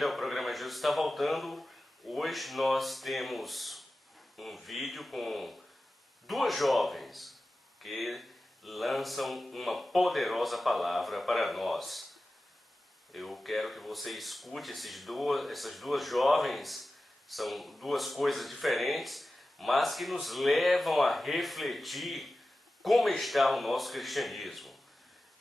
bem-vindo ao programa Jesus Está Voltando. Hoje nós temos um vídeo com duas jovens que lançam uma poderosa palavra para nós. Eu quero que você escute essas duas jovens. São duas coisas diferentes, mas que nos levam a refletir como está o nosso cristianismo.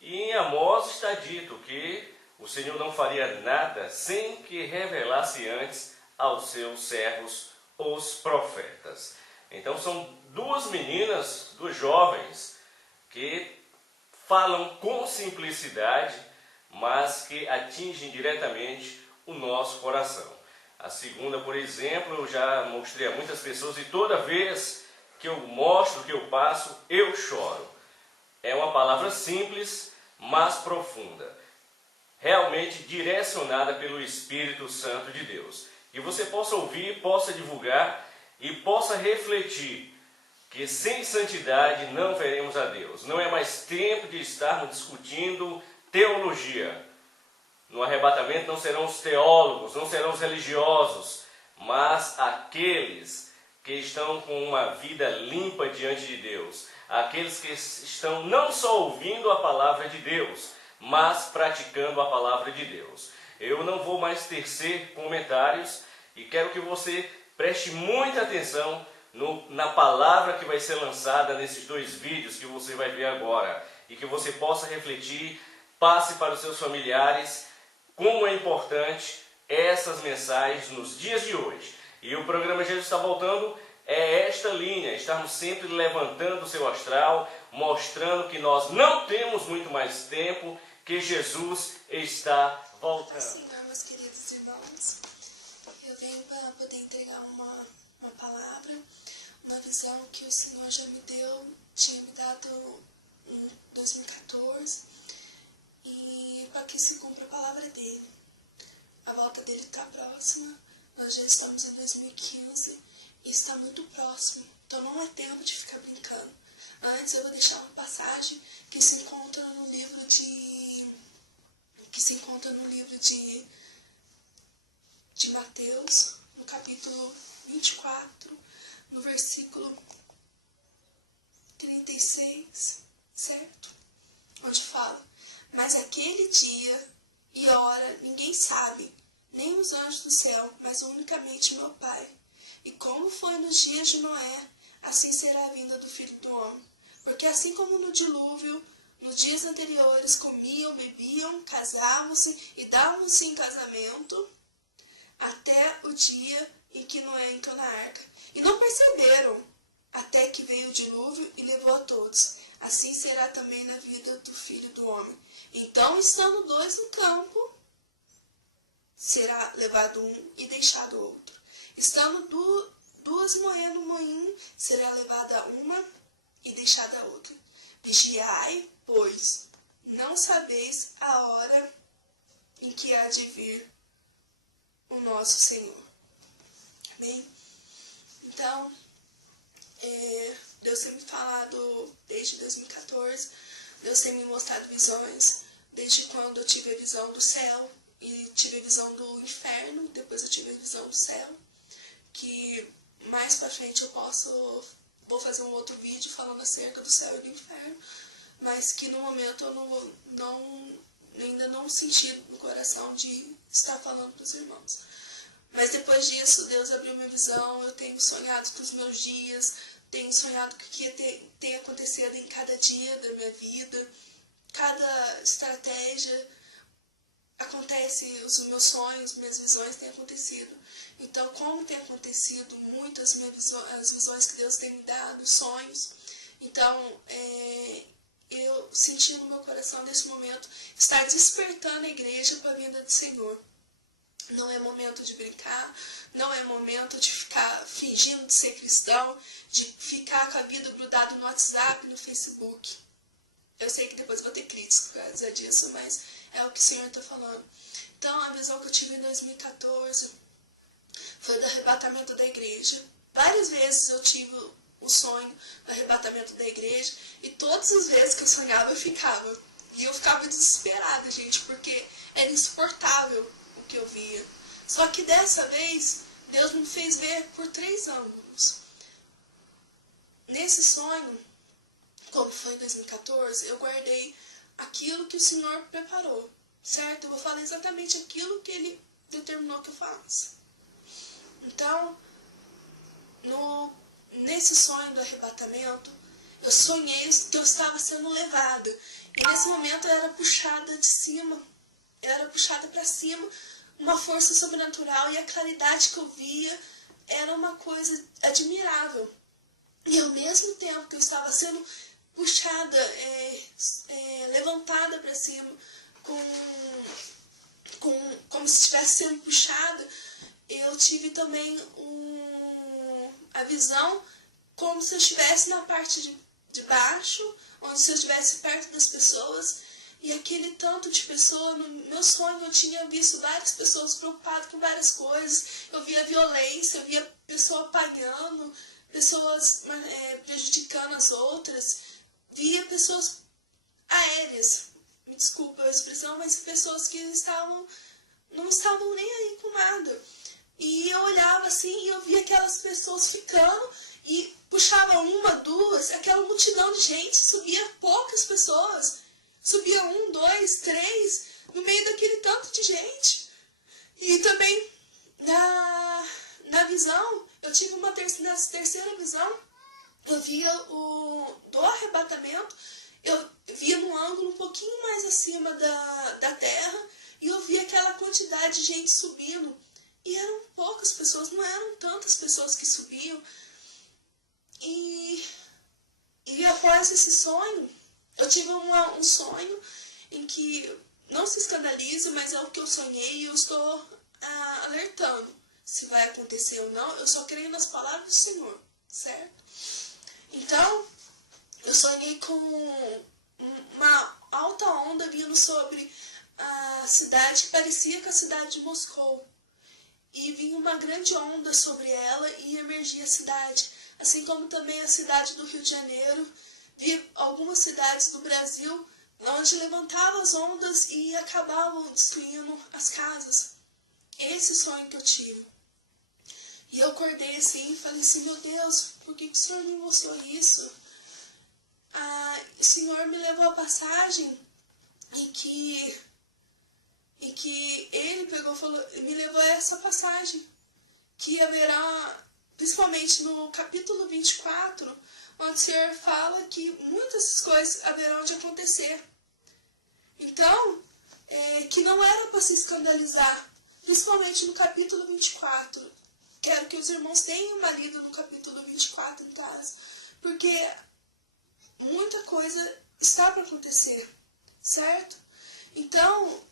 E em Amós está dito que o Senhor não faria nada sem que revelasse antes aos seus servos, os profetas. Então são duas meninas, duas jovens, que falam com simplicidade, mas que atingem diretamente o nosso coração. A segunda, por exemplo, eu já mostrei a muitas pessoas e toda vez que eu mostro, que eu passo, eu choro. É uma palavra simples, mas profunda, realmente direcionada pelo Espírito Santo de Deus. Que você possa ouvir, possa divulgar e possa refletir que sem santidade não veremos a Deus. Não é mais tempo de estarmos discutindo teologia. No arrebatamento não serão os teólogos, não serão os religiosos, mas aqueles que estão com uma vida limpa diante de Deus. Aqueles que estão não só ouvindo a palavra de Deus, mas praticando a palavra de Deus. Eu não vou mais tecer comentários e quero que você preste muita atenção na palavra que vai ser lançada nesses dois vídeos que você vai ver agora. E que você possa refletir, passe para os seus familiares como é importante essas mensagens nos dias de hoje. E o programa Jesus Está Voltando é esta linha, estarmos sempre levantando o seu astral, mostrando que nós não temos muito mais tempo, que Jesus está voltando. Assim, meus queridos irmãos, eu venho para poder entregar uma palavra, uma visão que o Senhor já me deu, tinha me dado em 2014, e para que se cumpra a palavra dele. A volta dele está próxima, nós já estamos em 2015 e está muito próximo, então não é tempo de ficar brincando. Antes eu vou deixar uma passagem que se encontra no livro de Mateus, no capítulo 24, no versículo 36, certo? Onde fala: mas aquele dia e hora ninguém sabe, nem os anjos do céu, mas unicamente meu Pai. E como foi nos dias de Noé, assim será a vinda do Filho do Homem. Porque assim como no dilúvio, nos dias anteriores comiam, bebiam, casavam-se e davam-se em casamento, até o dia em que Noé entrou na arca. E não perceberam, até que veio o dilúvio e levou a todos. Assim será também na vida do Filho do Homem. Então, estando dois no campo, será levado um e deixado outro. Estando duas mulheres no moinho, será levada uma e deixada outra. Vigiai, pois não sabeis a hora em que há de vir o nosso Senhor. Amém? Então, Deus tem me falado desde 2014, Deus tem me mostrado visões, desde quando eu tive a visão do céu e tive a visão do inferno, depois eu tive a visão do céu, que mais pra frente vou fazer um outro vídeo falando acerca do céu e do inferno, mas que no momento eu ainda não senti no coração de estar falando para os irmãos. Mas depois disso, Deus abriu minha visão, eu tenho sonhado com os meus dias, tenho sonhado com o que tem acontecido em cada dia da minha vida, cada estratégia acontece, os meus sonhos, minhas visões têm acontecido. Então, como tem acontecido muitas as visões que Deus tem me dado, sonhos, então eu senti no meu coração nesse momento estar despertando a igreja para a vinda do Senhor. Não é momento de brincar, não é momento de ficar fingindo de ser cristão, de ficar com a vida grudada no WhatsApp, no Facebook. Eu sei que depois vou ter críticas por causa disso, mas é o que o Senhor está falando. Então, a visão que eu tive em 2014 foi do arrebatamento da igreja. Várias vezes eu tive o sonho do arrebatamento da igreja e todas as vezes que eu sonhava eu ficava. E eu ficava desesperada, gente, porque era insuportável o que eu via. Só que dessa vez, Deus me fez ver por 3 ângulos. Nesse sonho, como foi em 2014, eu guardei aquilo que o Senhor preparou, certo? Eu vou falar exatamente aquilo que Ele determinou que eu faça. Então, nesse sonho do arrebatamento, eu sonhei que eu estava sendo levada. E nesse momento eu era puxada de cima, eu era puxada para cima, uma força sobrenatural, e a claridade que eu via era uma coisa admirável. E ao mesmo tempo que eu estava sendo puxada, levantada para cima, como se estivesse sendo puxada, eu tive também a visão como se eu estivesse na parte de baixo, onde se eu estivesse perto das pessoas, e aquele tanto de pessoas, no meu sonho eu tinha visto várias pessoas preocupadas com várias coisas, eu via violência, eu via pessoas apanhando, pessoas prejudicando as outras, via pessoas aéreas, me desculpa a expressão, mas pessoas que não estavam nem aí com nada. E eu olhava assim e eu via aquelas pessoas ficando e puxava 1, 2, aquela multidão de gente, subia poucas pessoas, subia 1, 2, 3, no meio daquele tanto de gente. E também na visão, eu tive na terceira visão, eu via do arrebatamento, eu via num ângulo um pouquinho mais acima da terra, e eu via aquela quantidade de gente subindo. E eram poucas pessoas, não eram tantas pessoas que subiam. E após esse sonho, eu tive um sonho em que, não se escandalize, mas é o que eu sonhei e eu estou alertando. Se vai acontecer ou não, eu só creio nas palavras do Senhor, certo? Então, eu sonhei com uma alta onda vindo sobre a cidade, que parecia com a cidade de Moscou. E vinha uma grande onda sobre ela e emergia a cidade, assim como também a cidade do Rio de Janeiro, vi algumas cidades do Brasil, onde levantavam as ondas e acabavam destruindo as casas. Esse sonho que eu tive. E eu acordei assim e falei assim, meu Deus, por que o Senhor me mostrou isso? O Senhor me levou a passagem em que ele me levou a essa passagem, que haverá, principalmente no capítulo 24, onde o Senhor fala que muitas coisas haverão de acontecer. Então, que não era para se escandalizar, principalmente no capítulo 24. Quero que os irmãos tenham lido no capítulo 24 em casa, porque muita coisa está para acontecer, certo? Então,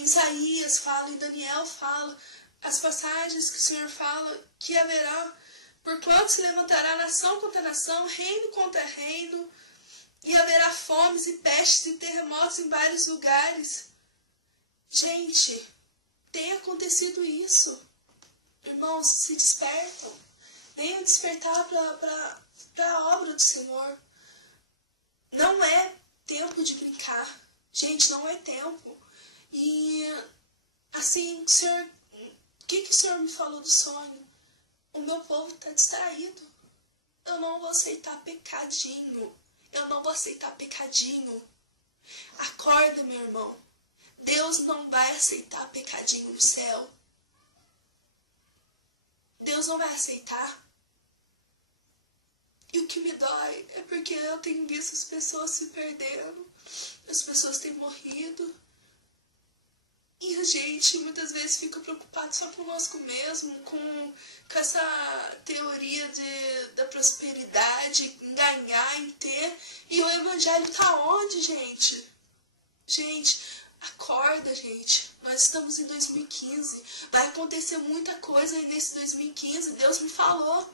Isaías fala e Daniel fala, as passagens que o Senhor fala que haverá, porquanto se levantará nação contra nação, reino contra reino, e haverá fomes e pestes e terremotos em vários lugares. Gente, tem acontecido isso. Irmãos, se despertam. Venham despertar para a obra do Senhor. Não é tempo de brincar. Gente, não é tempo. E assim, Senhor, o que o Senhor me falou do sonho? O meu povo está distraído. Eu não vou aceitar pecadinho. Eu não vou aceitar pecadinho. Acorda, meu irmão. Deus não vai aceitar pecadinho no céu. Deus não vai aceitar. E o que me dói é porque eu tenho visto as pessoas se perdendo. As pessoas têm morrido. E a gente muitas vezes fica preocupado só conosco mesmo, com essa teoria da prosperidade, em ganhar, em ter. E o evangelho está onde, gente? Gente, acorda, gente. Nós estamos em 2015. Vai acontecer muita coisa aí nesse 2015. Deus me falou.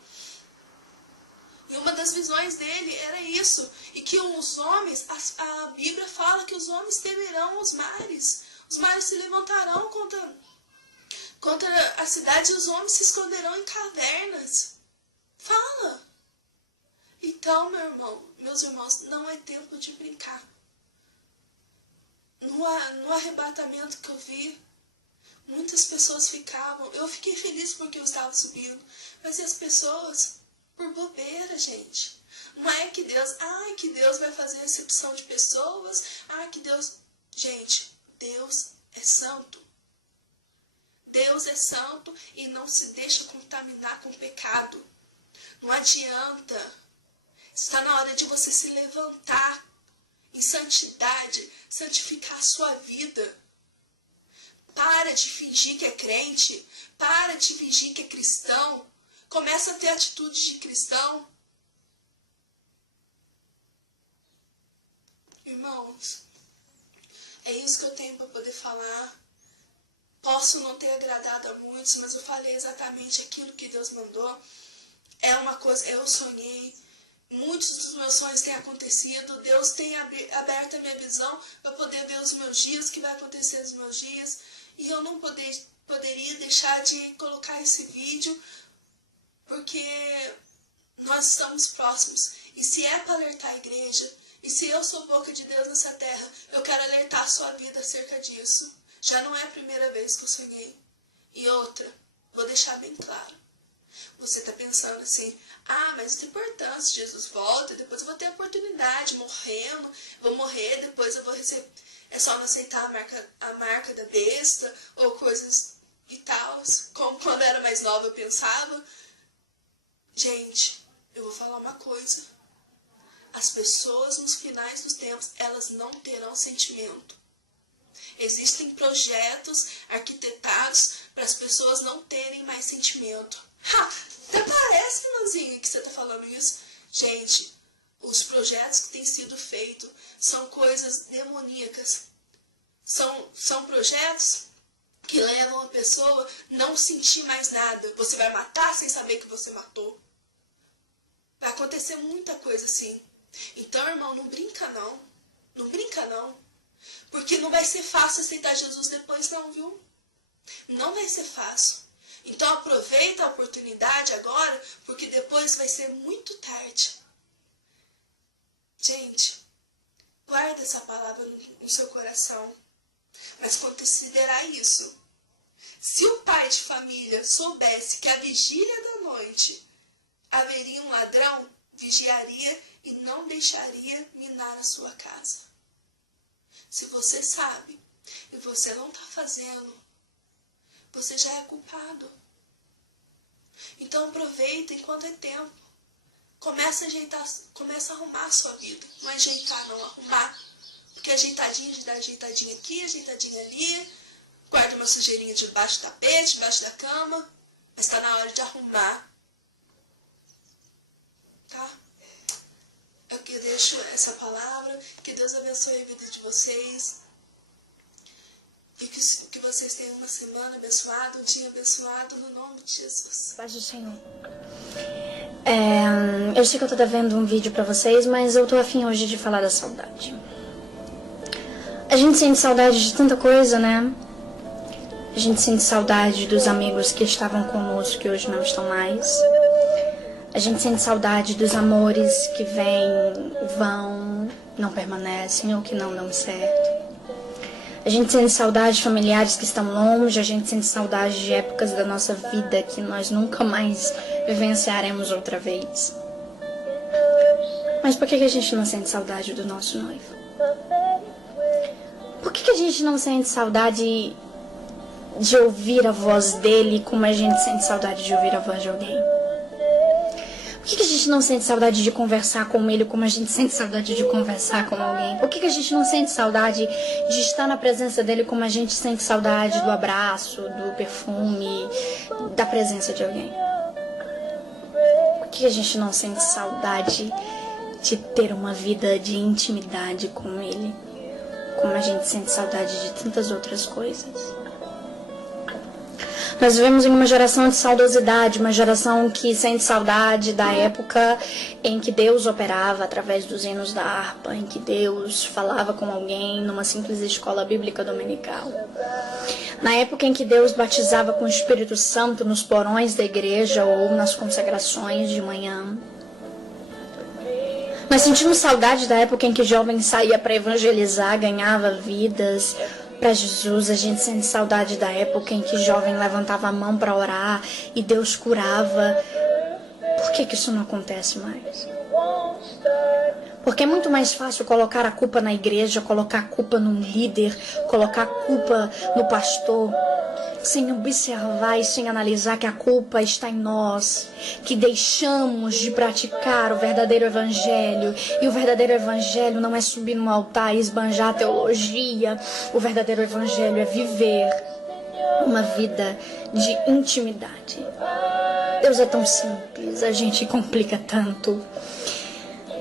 E uma das visões dele era isso. E que os homens, a Bíblia fala que os homens temerão os mares. Os mares se levantarão contra a cidade e os homens se esconderão em cavernas. Fala! Então, meus irmãos, não é tempo de brincar. No arrebatamento que eu vi, Muitas pessoas ficavam, eu fiquei feliz porque eu estava subindo, mas e as pessoas por bobeira, gente. Não é que Deus vai fazer exceção de pessoas, que Deus... Gente, Deus é santo. Deus é santo e não se deixa contaminar com pecado. Não adianta. Está na hora de você se levantar em santidade, santificar a sua vida. Para de fingir que é crente, para de fingir que é cristão. Começa a ter atitudes de cristão. Irmãos, é isso que eu tenho para poder falar. Posso não ter agradado a muitos, mas eu falei exatamente aquilo que Deus mandou. É uma coisa, eu sonhei. Muitos dos meus sonhos têm acontecido. Deus tem aberto a minha visão para poder ver os meus dias, o que vai acontecer nos meus dias. E eu não poderia deixar de colocar esse vídeo, porque nós estamos próximos. E se é para alertar a igreja, e se eu sou boca de Deus nessa terra, eu quero alertar a sua vida acerca disso. Já não é a primeira vez que eu sonhei. E outra, vou deixar bem claro. Você está pensando assim, mas não tem importância, Jesus volta, depois eu vou ter a oportunidade, morrendo, vou morrer, depois eu vou receber. É só não aceitar a marca da besta, ou coisas e tal, como quando eu era mais nova eu pensava. Gente, eu vou falar uma coisa. As pessoas nos finais dos tempos, elas não terão sentimento. Existem projetos arquitetados para as pessoas não terem mais sentimento. Até parece, irmãzinha, que você está falando isso. Gente, os projetos que têm sido feitos são coisas demoníacas. São projetos que levam a pessoa a não sentir mais nada. Você vai matar sem saber que você matou. Vai acontecer muita coisa assim. Então, irmão, não brinca não. Não brinca não. Porque não vai ser fácil aceitar Jesus depois não, viu? Não vai ser fácil. Então aproveita a oportunidade agora, porque depois vai ser muito tarde. Gente, guarda essa palavra no seu coração. Mas considerar isso. Se o pai de família soubesse que à vigília da noite haveria um ladrão, vigiaria e não deixaria minar a sua casa. Se você sabe e você não está fazendo, você já é culpado. Então aproveita enquanto é tempo. Começa a ajeitar, começa a arrumar a sua vida. Não é ajeitar, não, arrumar. Porque ajeitadinha, a gente dá ajeitadinha aqui, ajeitadinha ali. Guarda uma sujeirinha debaixo do tapete, debaixo da cama. Mas está na hora de arrumar. Tá? Eu que deixo essa palavra. Que Deus abençoe a vida de vocês. E que vocês tenham uma semana abençoada, um dia abençoado, no nome de Jesus. Paz do Senhor. Eu sei que eu tô devendo um vídeo pra vocês, mas eu tô afim hoje de falar da saudade. A gente sente saudade de tanta coisa, né? A gente sente saudade dos amigos que estavam conosco, que hoje não estão mais. A gente sente saudade dos amores que vêm, vão, não permanecem ou que não dão certo. A gente sente saudade de familiares que estão longe, a gente sente saudade de épocas da nossa vida que nós nunca mais vivenciaremos outra vez. Mas por que a gente não sente saudade do nosso noivo? Por que a gente não sente saudade de ouvir a voz dele como a gente sente saudade de ouvir a voz de alguém? Por que a gente não sente saudade de conversar com ele como a gente sente saudade de conversar com alguém? Por que a gente não sente saudade de estar na presença dele como a gente sente saudade do abraço, do perfume, da presença de alguém? Por que a gente não sente saudade de ter uma vida de intimidade com ele, como a gente sente saudade de tantas outras coisas? Nós vivemos em uma geração de saudosidade, uma geração que sente saudade da época em que Deus operava através dos hinos da harpa, em que Deus falava com alguém numa simples escola bíblica dominical. Na época em que Deus batizava com o Espírito Santo nos porões da igreja ou nas consagrações de manhã. Nós sentimos saudade da época em que jovem saía para evangelizar, ganhava vidas, para Jesus, a gente sente saudade da época em que jovem levantava a mão para orar e Deus curava. Por que isso não acontece mais? Porque é muito mais fácil colocar a culpa na igreja, colocar a culpa num líder, colocar a culpa no pastor, sem observar e sem analisar que a culpa está em nós, que deixamos de praticar o verdadeiro evangelho. E o verdadeiro evangelho não é subir no altar e esbanjar a teologia. O verdadeiro evangelho é viver uma vida de intimidade. Deus é tão simples, a gente complica tanto.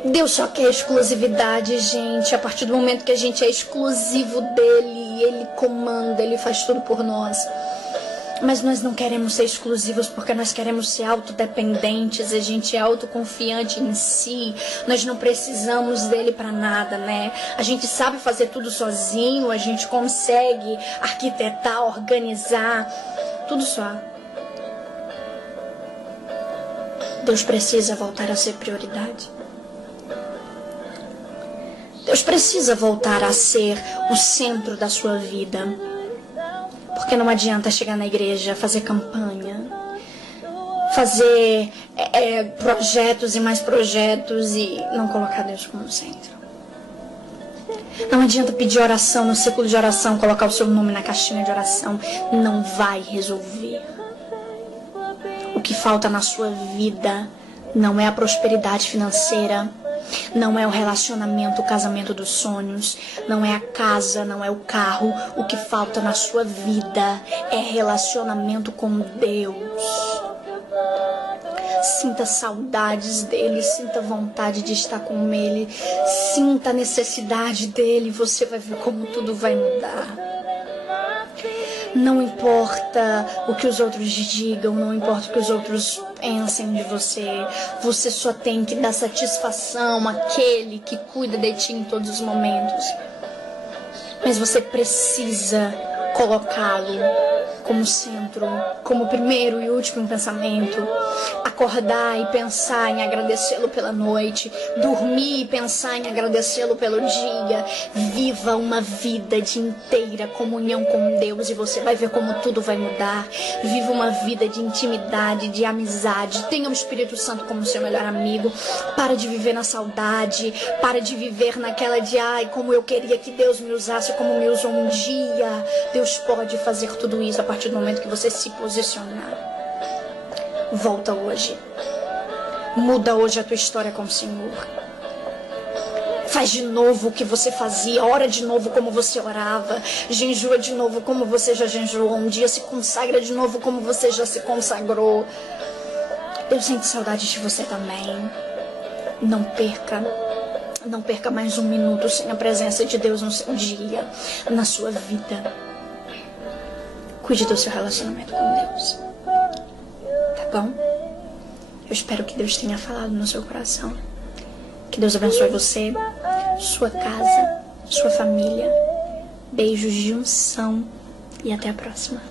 Deus só quer exclusividade, gente. A partir do momento que a gente é exclusivo dele, ele comanda, ele faz tudo por nós. Mas nós não queremos ser exclusivos porque nós queremos ser autodependentes, a gente é autoconfiante em si, nós não precisamos dele para nada, né? A gente sabe fazer tudo sozinho, a gente consegue arquitetar, organizar, tudo só. Deus precisa voltar a ser prioridade. Deus precisa voltar a ser o centro da sua vida. Porque não adianta chegar na igreja, fazer campanha, fazer projetos e mais projetos e não colocar Deus como centro. Não adianta pedir oração no círculo de oração, colocar o seu nome na caixinha de oração. Não vai resolver. O que falta na sua vida não é a prosperidade financeira, não é o relacionamento, o casamento dos sonhos, não é a casa, não é o carro. O que falta na sua vida é relacionamento com Deus. Sinta saudades dele, sinta vontade de estar com ele, sinta a necessidade dele, você vai ver como tudo vai mudar. Não importa o que os outros digam, não importa o que os outros pensem de você. Você só tem que dar satisfação àquele que cuida de ti em todos os momentos. Mas você precisa colocá-lo como centro, como primeiro e último pensamento. Acordar e pensar em agradecê-lo pela noite. Dormir e pensar em agradecê-lo pelo dia. Viva uma vida de inteira comunhão com Deus e você vai ver como tudo vai mudar. Viva uma vida de intimidade, de amizade. Tenha o Espírito Santo como seu melhor amigo. Para de viver na saudade. Para de viver naquela de ai, como eu queria que Deus me usasse, como me usou um dia. Deus pode fazer tudo isso a partir do momento que você se posicionar. Volta hoje. Muda hoje a tua história com o Senhor. Faz de novo o que você fazia. Ora de novo como você orava. Jejua de novo como você já jejuou. Um dia se consagra de novo como você já se consagrou. Deus sente saudade de você também. Não perca mais um minuto sem a presença de Deus no seu dia, na sua vida. Cuide do seu relacionamento com Deus. Tá bom? Eu espero que Deus tenha falado no seu coração. Que Deus abençoe você, sua casa, sua família. Beijos de unção e até a próxima.